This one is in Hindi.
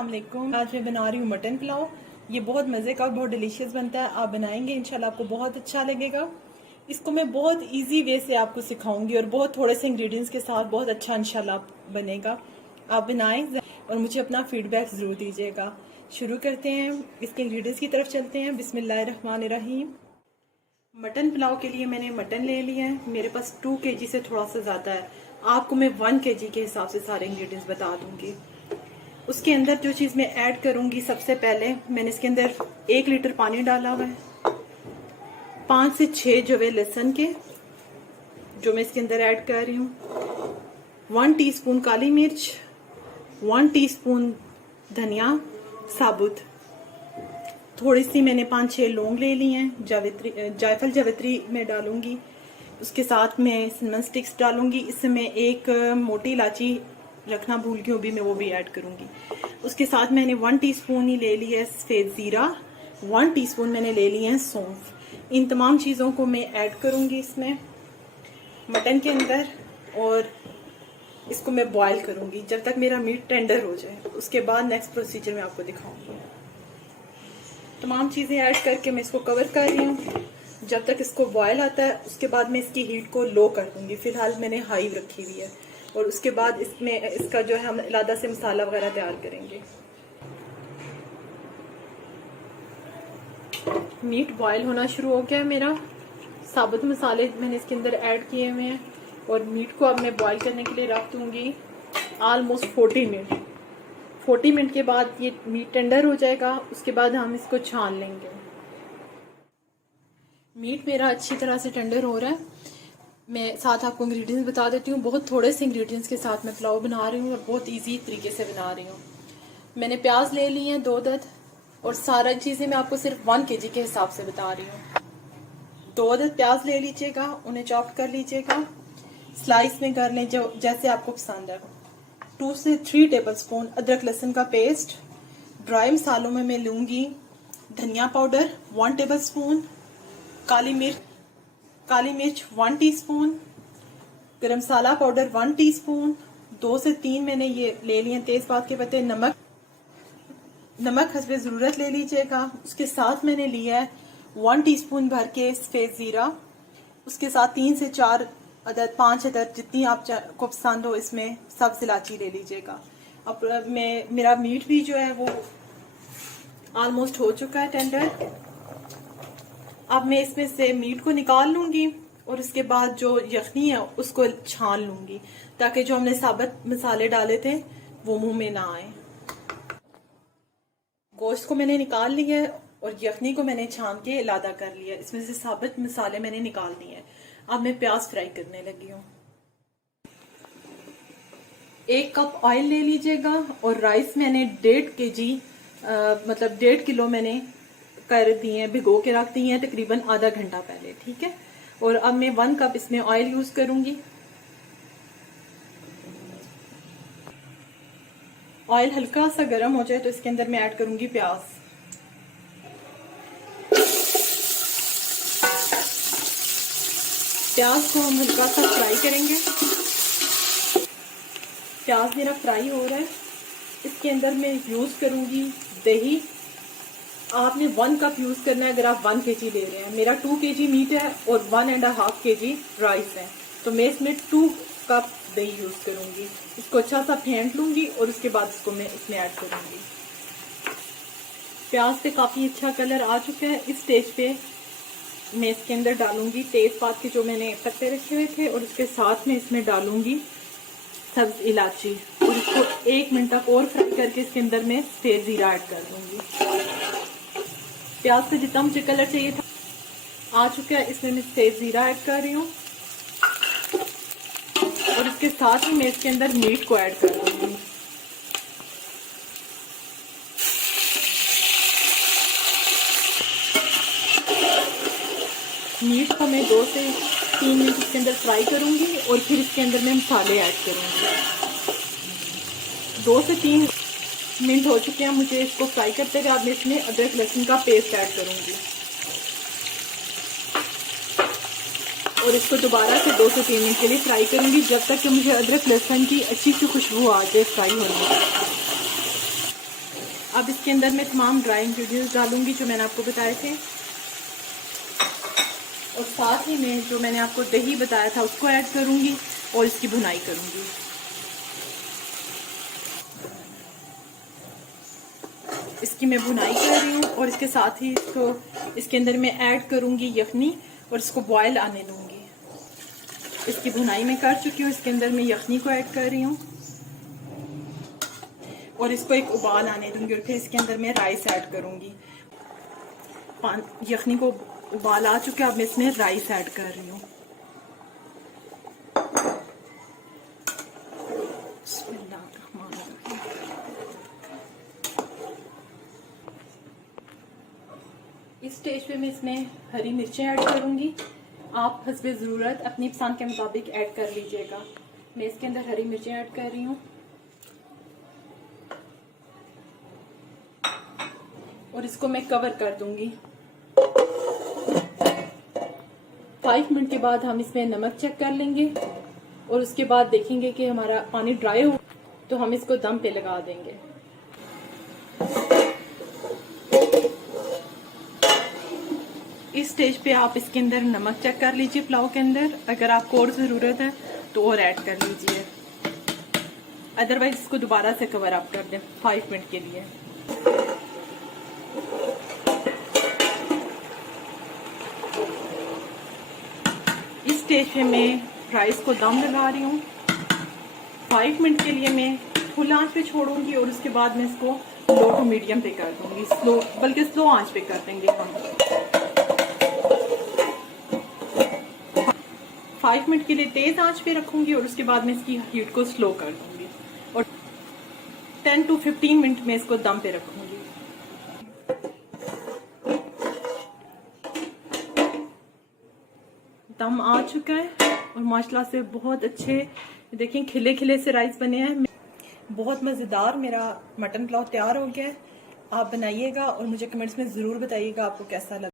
अस्सलाम वालेकुम। आज मैं बना रही हूँ मटन पुलाव। ये बहुत मज़े का और बहुत डिलीशियस बनता है। आप बनाएंगे इंशाल्लाह आपको बहुत अच्छा लगेगा। इसको मैं बहुत इजी वे से आपको सिखाऊंगी और बहुत थोड़े से इंग्रेडिएंट्स के साथ बहुत अच्छा इंशाल्लाह बनेगा। आप बनाएं और मुझे अपना फीडबैक ज़रूर दीजिएगा। शुरू करते हैं, इसके इंग्रेडिएंट्स की तरफ चलते हैं। बिस्मिल्लाहिर्रहमानिर्रहीम। मटन पुलाव के लिए मैंने मटन ले लिया है। मेरे पास 2 kg से थोड़ा सा ज़्यादा है। आपको मैं 1 kg के हिसाब से सारे इंग्रेडिएंट्स बता दूंगी। उसके अंदर जो चीज़ मैं ऐड करूंगी, सबसे पहले मैंने इसके अंदर 1 लीटर पानी डाला हुआ है। 5 से 6 जवे लहसुन के जो मैं इसके अंदर ऐड कर रही हूँ। 1 टीस्पून काली मिर्च, 1 टीस्पून धनिया साबुत, थोड़ी सी मैंने 5-6 लौंग ले ली हैं। जायफल जावित्री में डालूंगी। उसके साथ मैं सिनेमन स्टिक्स डालूंगी। इससे मैं एक मोटी इलायची रखना भूल गई हूँ, भी मैं वो भी ऐड करूंगी। उसके साथ मैंने 1 टीस्पून ही ले लिया है सफ़ेद ज़ीरा, 1 टीस्पून मैंने ले लिए हैं सौंफ। इन तमाम चीज़ों को मैं ऐड करूंगी इसमें मटन के अंदर और इसको मैं बॉईल करूंगी जब तक मेरा मीट टेंडर हो जाए। उसके बाद नेक्स्ट प्रोसीजर मैं आपको दिखाऊंगी। तमाम चीज़ें ऐड करके मैं इसको कवर कर रही हूँ जब तक इसको बॉयल आता है। उसके बाद मैं इसकी हीट को लो कर दूंगी। फिलहाल मैंने हाई रखी हुई है और उसके बाद इसमें इसका जो है हम अलग से मसाला वगैरह तैयार करेंगे। मीट बॉयल होना शुरू हो गया है मेरा। साबुत मसाले मैंने इसके अंदर ऐड किए हुए हैं और मीट को अब मैं बॉयल करने के लिए रख दूंगी ऑलमोस्ट 40 मिनट। 40 मिनट के बाद ये मीट टेंडर हो जाएगा। उसके बाद हम इसको छान लेंगे। मीट मेरा अच्छी तरह से टेंडर हो रहा है। मैं साथ आपको इंग्रेडिएंट्स बता देती हूँ। बहुत थोड़े से इंग्रेडिएंट्स के साथ मैं पुलाव बना रही हूँ और बहुत इजी तरीके से बना रही हूँ। मैंने प्याज ले लिए हैं 2 अदद और सारा चीज़ें मैं आपको सिर्फ 1 kg के हिसाब से बता रही हूँ। 2 अदद प्याज ले लीजिएगा, उन्हें चॉप कर लीजिएगा, स्लाइस में कर लें जो जैसे आपको पसंद है। 2 से 3 टेबलस्पून अदरक लहसुन का पेस्ट। ड्राई मसालों में मैं लूँगी धनिया पाउडर 1 टेबलस्पून, काली मिर्च 1 टीस्पून, गरम मसाला पाउडर 1 टीस्पून, 2 से 3 मैंने ये ले लिए तेज़पात के पत्ते, नमक हस्बे ज़रूरत ले लीजिएगा। उसके साथ मैंने लिया है 1 टीस्पून भर के सफ़ेद ज़ीरा। उसके साथ 3 से 4 अदद 5 अदद जितनी आपको पसंद हो इसमें सब्ज़ इलायची ले लीजिएगा। अब मेरा मीट भी जो है वो ऑलमोस्ट हो चुका है टेंडर। अब मैं इसमें से मीट को निकाल लूंगी और उसके बाद जो यखनी है उसको छान लूंगी ताकि जो हमने साबुत मसाले डाले थे वो मुंह में ना आए। गोश्त को मैंने निकाल लिया है और यखनी को मैंने छान के अलग कर लिया। इसमें से साबुत मसाले मैंने निकाल दिए हैं। अब मैं प्याज फ्राई करने लगी हूँ। 1 कप ऑयल ले लीजिएगा और राइस मैंने 1.5 kg मतलब 1.5 किलो मैंने कर दिए हैं, भिगो के रख दिए हैं तकरीबन आधा घंटा पहले। ठीक है। और अब मैं 1 कप इसमें ऑयल यूज करूंगी। ऑयल हल्का सा गर्म हो जाए तो इसके अंदर मैं ऐड करूंगी प्याज। प्याज को हम हल्का सा फ्राई करेंगे। प्याज मेरा फ्राई हो रहा है। इसके अंदर मैं यूज करूंगी दही। आपने 1 कप यूज करना है अगर आप 1 kg ले रहे हैं। मेरा 2 kg मीट है और 1.5 kg राइस है, तो मैं इसमें 2 कप दही यूज करूंगी। इसको अच्छा सा फेंट लूंगी और उसके बाद इसको मैं इसमें ऐड करूंगी। प्याज पे काफी अच्छा कलर आ चुका है। इस स्टेज पे मैं इसके अंदर डालूंगी तेजपात के जो मैंने पत्ते रखे हुए थे और उसके साथ में इसमें डालूंगी सब्ज इलायची और इसको 1 मिनट तक और फ्राई करके इसके अंदर मैं सफ़ेद ज़ीरा ऐड कर दूंगी। प्याज पे जितना मुझे कलर चाहिए था आ चुका है। इसमें मैं सफ़ेद ज़ीरा ऐड कर रही हूँ और इसके साथ ही मैं इसके अंदर मीट को ऐड कर दूंगी। मीट को मैं 2 से 3 मिनट इसके अंदर फ्राई करूंगी और फिर इसके अंदर मैं मसाले ऐड करूंगी। 2 से 3 मिनट हो चुके हैं मुझे इसको फ्राई करते हुए। अब मैं इसमें अदरक लहसुन का पेस्ट ऐड करूंगी और इसको दोबारा से 2 से 3 मिनट के लिए फ्राई करूंगी जब तक कि मुझे अदरक लहसुन की अच्छी सी खुशबू आ जाए फ्राई होने की। अब इसके अंदर मैं तमाम ड्राई इंग्रेडिएंट्स डालूंगी जो मैंने आपको बताए थे, और साथ ही में जो मैंने आपको दही बताया था उसको ऐड करूंगी और इसकी भुनाई करूंगी। इसकी मैं भुनाई कर रही हूँ और इसके साथ ही इसके अंदर मैं ऐड करूंगी यखनी और इसको बॉयल आने दूंगी। इसकी भुनाई मैं कर चुकी हूँ, इसके अंदर मैं यखनी को ऐड कर रही हूँ और इसको एक उबाल आने दूंगी और फिर इसके अंदर मैं राइस ऐड करूंगी। यखनी को उबाल आ चुका है, अब मैं इसमें राइस ऐड कर रही हूँ। इस स्टेज पे मैं इसमें हरी मिर्चें ऐड करूंगी। आप हस्बे ज़रूरत अपनी पसंद के मुताबिक ऐड कर लीजिएगा। मैं इसके अंदर हरी मिर्चें ऐड कर रही हूँ और इसको मैं कवर कर दूंगी। 5 मिनट के बाद हम इसमें नमक चेक कर लेंगे और उसके बाद देखेंगे कि हमारा पानी ड्राई हो तो हम इसको दम पे लगा देंगे। इस स्टेज पे आप इसके अंदर नमक चेक कर लीजिए पुलाव के अंदर, अगर आपको और ज़रूरत है तो और ऐड कर लीजिए, अदरवाइज इसको दोबारा से कवर अप कर दें 5 मिनट के लिए। इस स्टेज पे मैं राइस को दम लगा रही हूँ। 5 मिनट के लिए मैं फुल आंच पे छोड़ूंगी और उसके बाद मैं इसको लो टू मीडियम पे कर दूंगी, बल्कि स्लो आंच पे कर देंगे हम। 5 मिनट के लिए तेज आंच पे रखूंगी और उसके बाद मैं इसकी हीट को स्लो कर दूंगी और 10 to 15 मिनट में इसको दम पे रखूंगी। दम आ चुका है और माशाल्लाह से बहुत अच्छे देखें खिले खिले से राइस बने हैं। बहुत मज़ेदार मेरा मटन पुलाव तैयार हो गया है। आप बनाइएगा और मुझे कमेंट्स में ज़रूर बताइएगा आपको कैसा लगा।